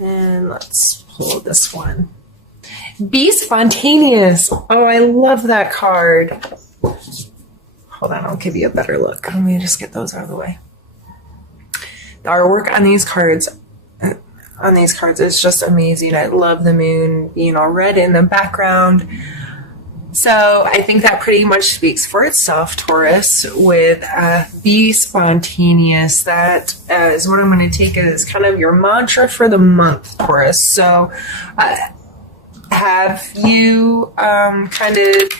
And let's pull this one. Be spontaneous. Oh, I love that card. Hold on, I'll give you a better look. Let me just get those out of the way. The artwork on these cards is just amazing. I love the moon, red in the background. So I think that pretty much speaks for itself, Taurus, with be spontaneous. That is what I'm going to take as kind of your mantra for the month, Taurus. So have you kind of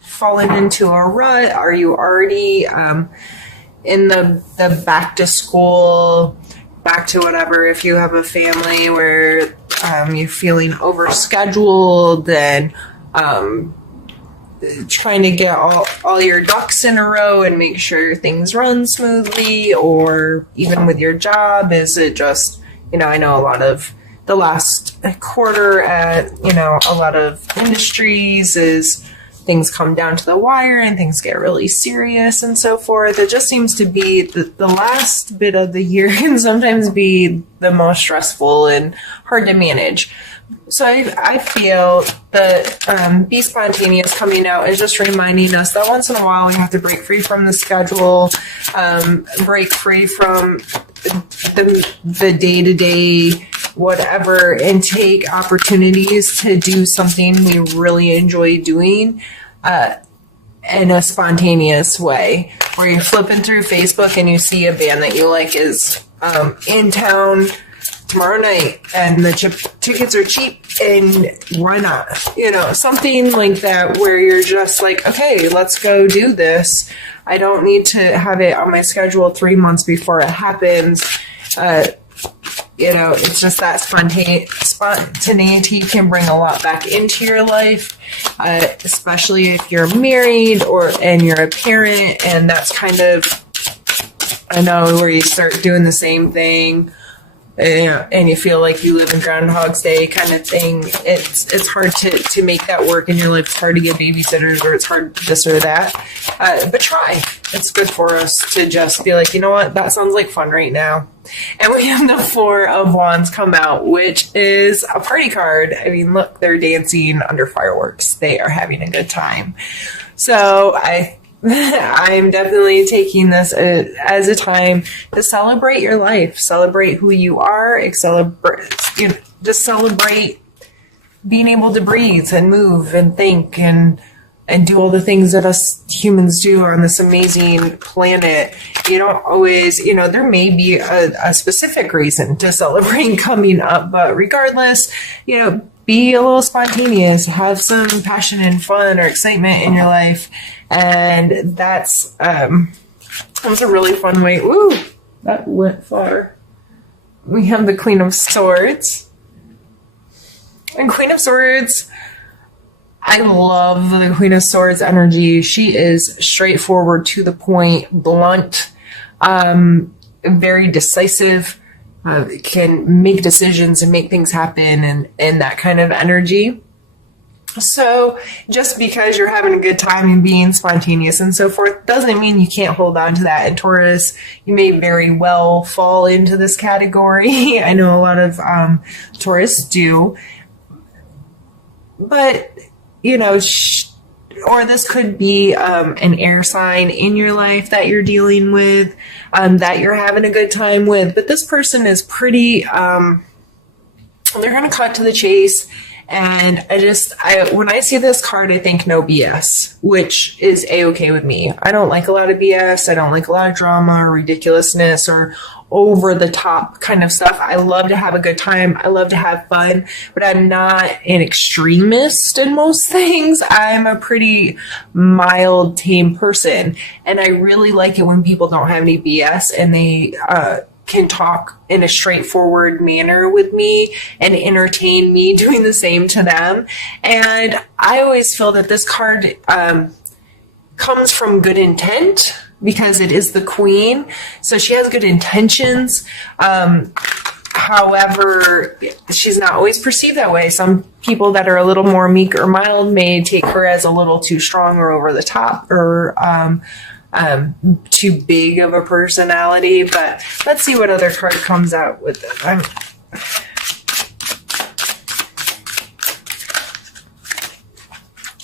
fallen into a rut? Are you already in the back to school, back to whatever, if you have a family where you're feeling overscheduled and trying to get all your ducks in a row and make sure things run smoothly? Or even with your job, is it just, I know a lot of the last quarter at, a lot of industries is things come down to the wire and things get really serious and so forth. It just seems to be the last bit of the year can sometimes be the most stressful and hard to manage. So I feel that Be Spontaneous coming out is just reminding us that once in a while we have to break free from the schedule, break free from the day-to-day whatever, and take opportunities to do something we really enjoy doing in a spontaneous way, where you're flipping through Facebook and you see a band that you like is in town tomorrow night and the tickets are cheap, and why not? Something like that, where you're just like, okay, let's go do this. I don't need to have it on my schedule 3 months before it happens. It's just that spontaneity can bring a lot back into your life, especially if you're married and you're a parent, and that's kind of, I know, where you start doing the same thing, and you feel like you live in Groundhog's Day kind of thing. It's hard to make that work in your life. It's hard to get babysitters, or it's hard this or that. But try. It's good for us to just be like, you know what, that sounds like fun right now. And we have the Four of Wands come out, which is a party card. I mean, look, they're dancing under fireworks. They are having a good time. So I'm definitely taking this as a time to celebrate your life, celebrate who you are, just celebrate being able to breathe and move and think and do all the things that us humans do on this amazing planet. You don't always, there may be a specific reason to celebrate coming up, but regardless, be a little spontaneous, have some passion and fun or excitement in your life. And that was a really fun way. Ooh, that went far. We have the Queen of Swords. And Queen of Swords, I love the Queen of Swords energy. She is straightforward, to the point, blunt, very decisive, can make decisions and make things happen, and that kind of energy. So just because you're having a good time and being spontaneous and so forth doesn't mean you can't hold on to that. And Taurus, you may very well fall into this category. I know a lot of Taurus do. But, or this could be an air sign in your life that you're dealing with, that you're having a good time with. But this person is pretty, they're going to cut to the chase. And when I see this card, I think no BS, which is a-okay with me. I don't like a lot of BS. I don't like a lot of drama or ridiculousness or over the top kind of stuff. I love to have a good time. I love to have fun, but I'm not an extremist in most things. I'm a pretty mild, tame person. And I really like it when people don't have any BS and they, can talk in a straightforward manner with me and entertain me doing the same to them. And I always feel that this card comes from good intent, because it is the Queen. So she has good intentions. However, she's not always perceived that way. Some people that are a little more meek or mild may take her as a little too strong or over the top, or too big of a personality. But let's see what other card comes out with it.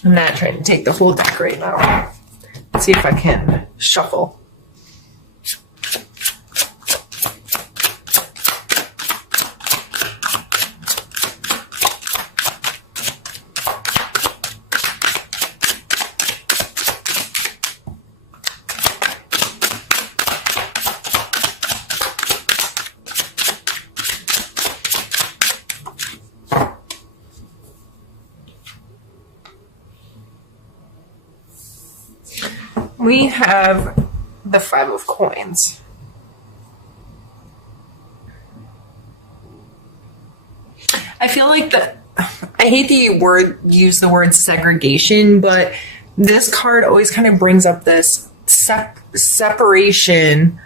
I'm not trying to take the whole deck right now. Let's see if I can shuffle. We have the Five of Coins. I feel like I hate the use the word segregation, but this card always kind of brings up this separation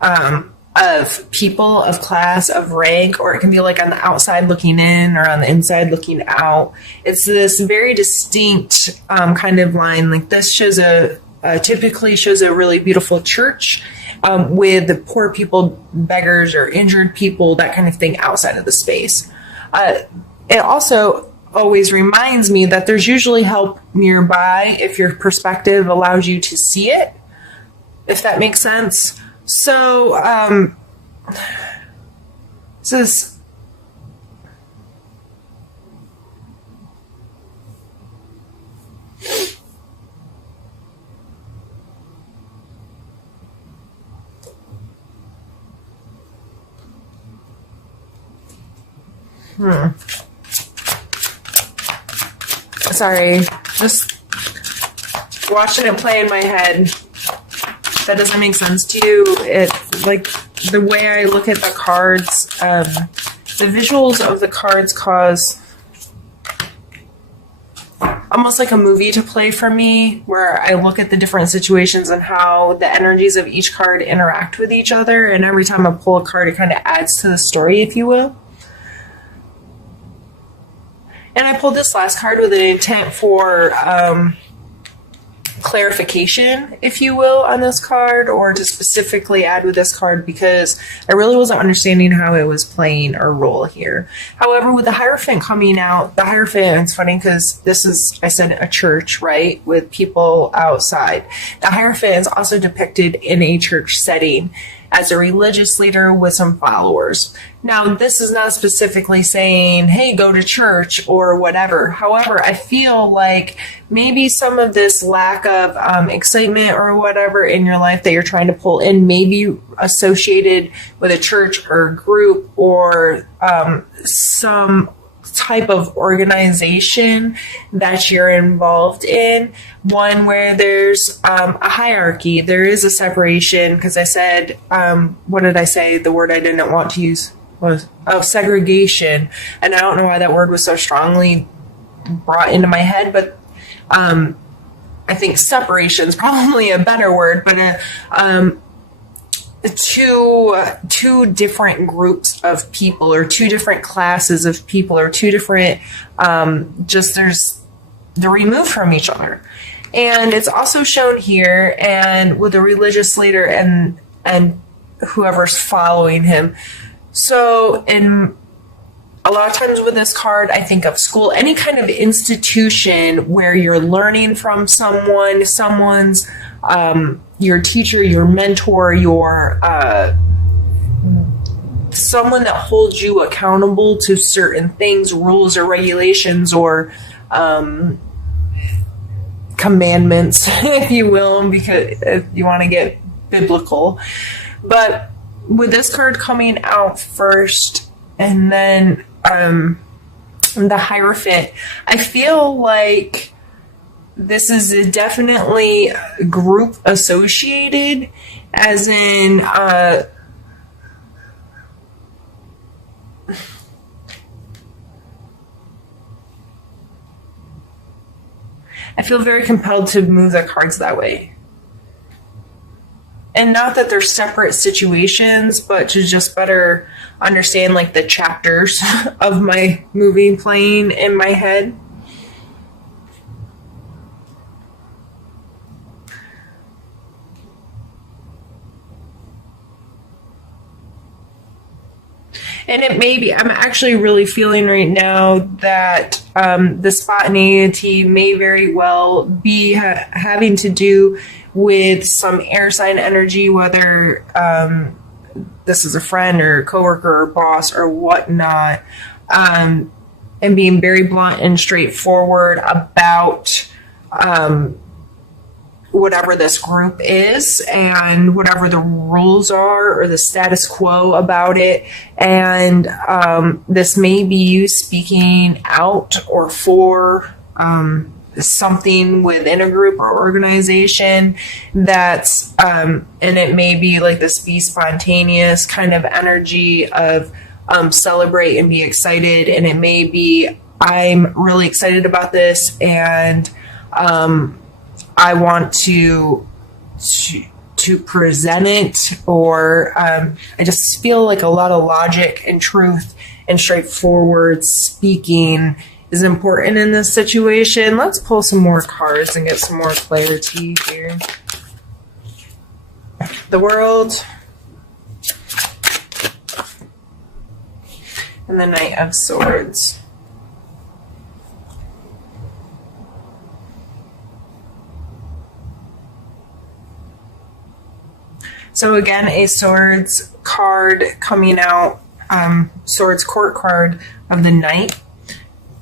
of people, of class, of rank, or it can be like on the outside looking in or on the inside looking out. It's this very distinct kind of line. Like this shows typically shows a really beautiful church with the poor people, beggars, or injured people, that kind of thing outside of the space. It also always reminds me that there's usually help nearby if your perspective allows you to see it, if that makes sense. So, this Sorry, just watching it play in my head. That doesn't make sense to you. It's like the way I look at the cards, the visuals of the cards cause almost like a movie to play for me, where I look at the different situations and how the energies of each card interact with each other. And every time I pull a card, it kind of adds to the story, if you will. And I pulled this last card with an intent for clarification, if you will, on this card, or to specifically add with this card, because I really wasn't understanding how it was playing a role here. However, with the Hierophant coming out, the Hierophant, it's funny because this is, I said, a church, right, with people outside. The Hierophant is also depicted in a church setting as a religious leader with some followers. Now, this is not specifically saying, hey, go to church or whatever. However, I feel like maybe some of this lack of excitement or whatever in your life that you're trying to pull in may be associated with a church or a group or some type of organization that you're involved in, one where there's a hierarchy, there is a separation, because I said, what did I say? The word I didn't want to use was segregation, and I don't know why that word was so strongly brought into my head, but I think separation is probably a better word, but two different groups of people, or two different classes of people, or two different they're removed from each other. And it's also shown here, and with a religious leader and whoever's following him. So in a lot of times with this card, I think of school, any kind of institution where you're learning from someone's your teacher, your mentor, your someone that holds you accountable to certain things, rules or regulations, or commandments, if you will, because if you want to get biblical. But with this card coming out first, and then the Hierophant, I feel like this is definitely group associated, as in I feel very compelled to move the cards that way. And not that they're separate situations, but to just better understand like the chapters of my movie playing in my head. And it may be, I'm actually really feeling right now that the spontaneity may very well be having to do with some air sign energy, whether this is a friend or coworker or boss or whatnot, and being very blunt and straightforward about whatever this group is and whatever the rules are or the status quo about it. And this may be you speaking out or for something within a group or organization that's, and it may be like this be spontaneous kind of energy of celebrate and be excited. And it may be, I'm really excited about this, and I want to present it, or I just feel like a lot of logic and truth and straightforward speaking is important in this situation. Let's pull some more cards and get some more clarity here. The World and the Knight of Swords. So again, a Swords card coming out, Swords Court card of the Knight.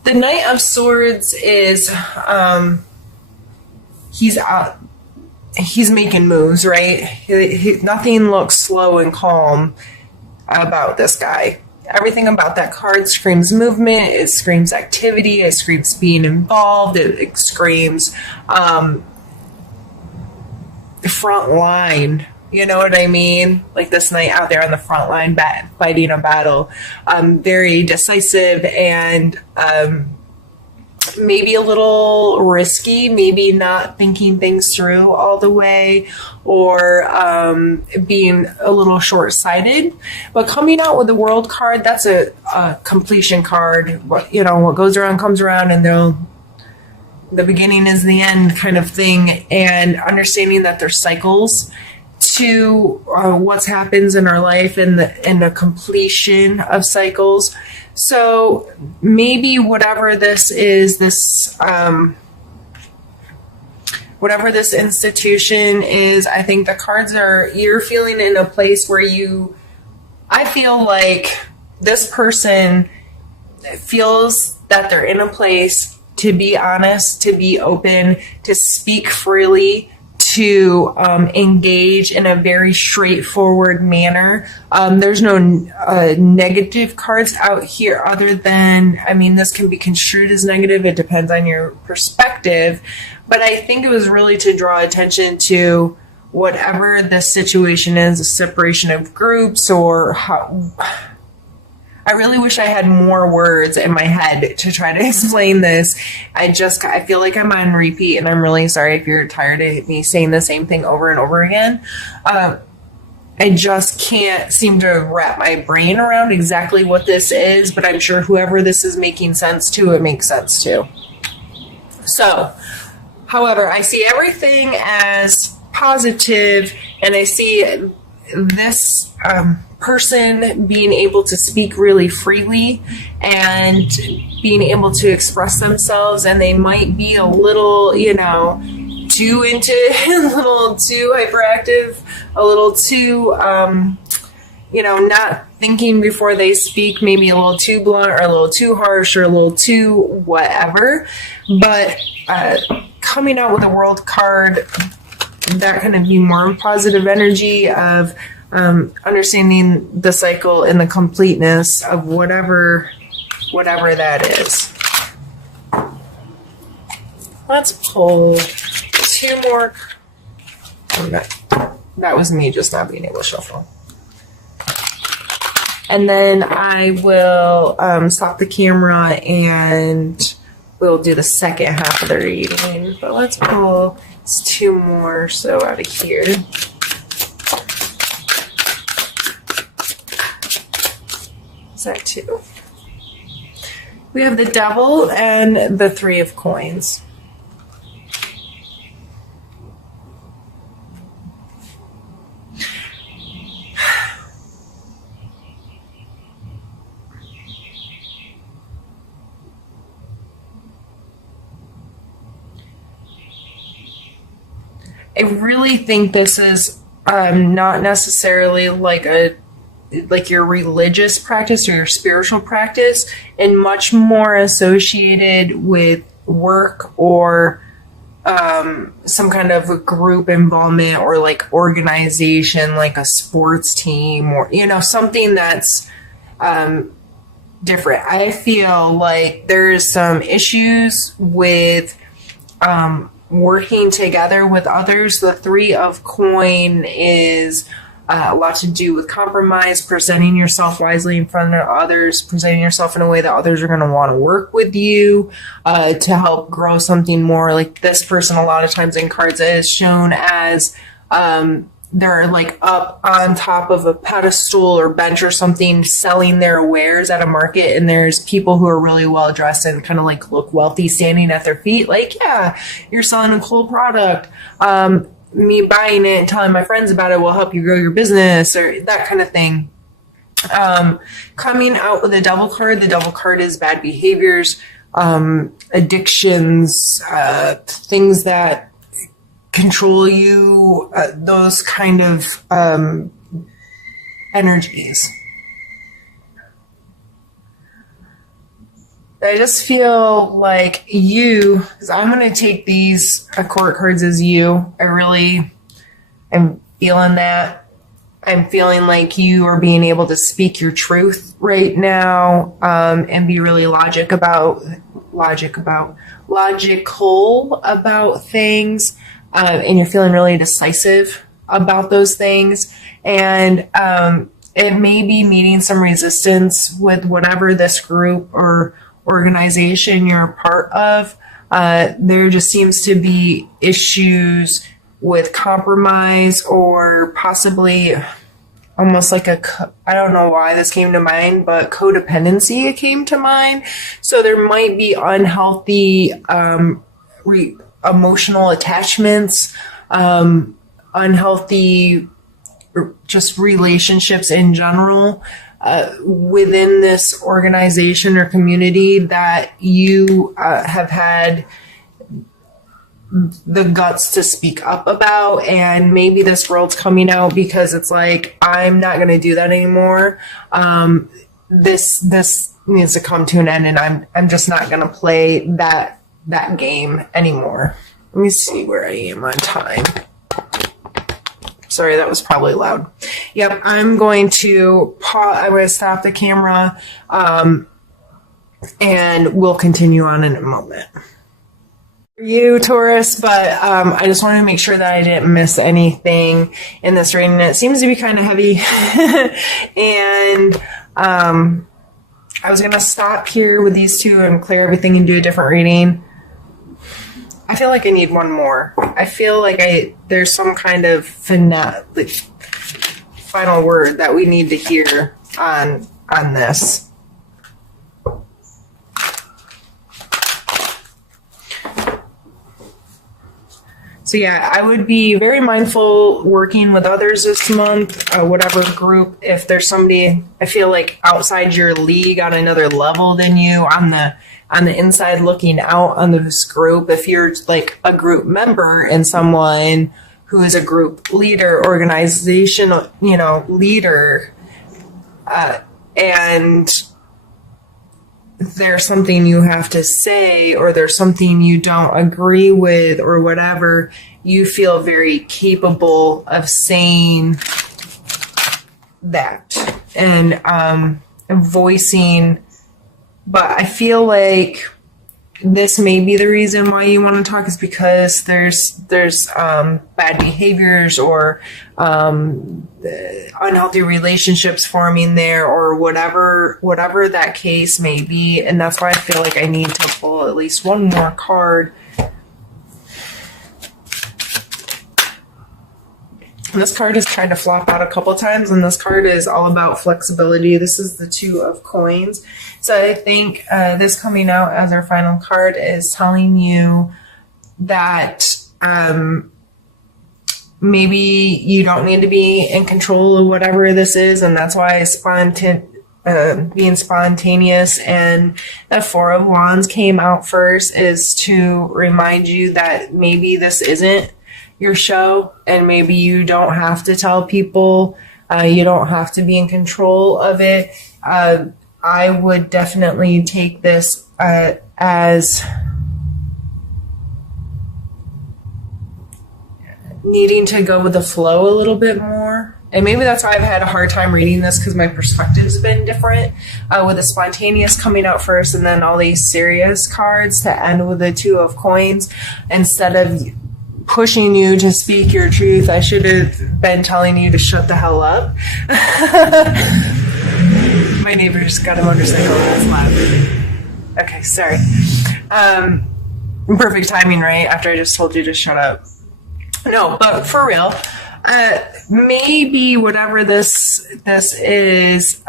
The Knight of Swords is, he's making moves, right? Nothing looks slow and calm about this guy. Everything about that card screams movement, it screams activity, it screams being involved, it screams front line. You know what I mean? Like this knight out there on the front line fighting a battle. Very decisive and maybe a little risky, maybe not thinking things through all the way, or being a little short-sighted. But coming out with the World card, that's a completion card. What goes around comes around, and the beginning is the end kind of thing. And understanding that there's cycles to what happens in our life and the completion of cycles. So maybe whatever this is, whatever this institution is, I think the cards are, you're feeling in a place where I feel like this person feels that they're in a place to be honest, to be open, to speak freely, to engage in a very straightforward manner. There's no negative cards out here other than, this can be construed as negative. It depends on your perspective. But I think it was really to draw attention to whatever the situation is, a separation of groups, or how... I really wish I had more words in my head to try to explain this. I feel like I'm on repeat, and I'm really sorry if you're tired of me saying the same thing over and over again. I just can't seem to wrap my brain around exactly what this is, but I'm sure whoever this is making sense to, it makes sense to. So, however, I see everything as positive, and I see this person being able to speak really freely and being able to express themselves, and they might be a little, too into, a little too hyperactive, a little too, not thinking before they speak, maybe a little too blunt or a little too harsh or a little too whatever. But coming out with a World card, that kind of be more positive energy of understanding the cycle and the completeness of whatever that is. Let's pull two more. That was me just not being able to shuffle. And then I will stop the camera and we'll do the second half of the reading. But let's pull two more so out of here. Is that two? We have the Devil and the Three of Coins. I really think this is not necessarily like your religious practice or your spiritual practice, and much more associated with work or some kind of a group involvement or like organization, like a sports team, or something that's different. I feel like there's some issues with working together with others. The Three of Coin is a lot to do with compromise, presenting yourself wisely in front of others, presenting yourself in a way that others are going to want to work with you to help grow something more. Like this person, a lot of times in cards, is shown as they're like up on top of a pedestal or bench or something selling their wares at a market, and there's people who are really well dressed and kind of like look wealthy standing at their feet like, yeah, you're selling a cool product. Me buying it and telling my friends about it will help you grow your business, or that kind of thing. Coming out with the Devil card is bad behaviors, addictions, things that control you, those kind of energies. I just feel like because I'm going to take these court cards as you. I really am feeling that. I'm feeling like you are being able to speak your truth right now, and be really logical about things, and you're feeling really decisive about those things, and it may be meeting some resistance with whatever this group or organization you're a part of. There just seems to be issues with compromise, or possibly almost like I don't know why this came to mind, but codependency came to mind. So there might be unhealthy emotional attachments, unhealthy just relationships in general within this organization or community that you have had the guts to speak up about. And maybe this world's coming out because it's like, I'm not going to do that anymore. This needs to come to an end, and I'm just not going to play that game anymore. Let me see where I am on time. Sorry, that was probably loud. Yep, I'm going to pause. I'm going to stop the camera, and we'll continue on in a moment. You, Taurus, but I just wanted to make sure that I didn't miss anything in this reading. It seems to be kind of heavy, and I was going to stop here with these two and clear everything and do a different reading. I feel like I need one more. I feel like there's some kind of final word that we need to hear on this. So yeah, I would be very mindful working with others this month, whatever group. If there's somebody I feel like outside your league on another level than you, on the inside looking out on this group, if you're like a group member and someone who is a group leader, organizational, leader, and there's something you have to say, or there's something you don't agree with, or whatever, you feel very capable of saying that and voicing. But I feel like this may be the reason why you want to talk, is because there's bad behaviors or unhealthy relationships forming there, or whatever that case may be. And that's why I feel like I need to pull at least one more card. This card has tried to flop out a couple times, and this card is all about flexibility. This is the Two of Coins. So I think this coming out as our final card is telling you that maybe you don't need to be in control of whatever this is, and that's why being spontaneous and the Four of Wands came out first, is to remind you that maybe this isn't your show, and maybe you don't have to tell people. You don't have to be in control of it. I would definitely take this as needing to go with the flow a little bit more. And maybe that's why I've had a hard time reading this, because my perspective's been different, with the spontaneous coming out first and then all these serious cards to end with the Two of Coins. Instead of pushing you to speak your truth, I should have been telling you to shut the hell up. My neighbor's got a motorcycle that's loud. Okay, sorry. Perfect timing, right? After I just told you to shut up. No, but for real, maybe whatever this is,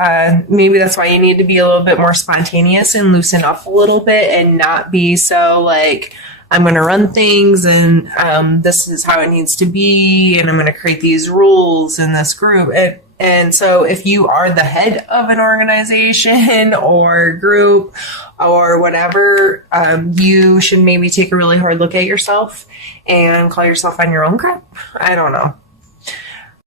maybe that's why you need to be a little bit more spontaneous and loosen up a little bit and not be so like, I'm going to run things and this is how it needs to be, and I'm going to create these rules in this group. And so if you are the head of an organization or group or whatever, you should maybe take a really hard look at yourself and call yourself on your own crap. I don't know.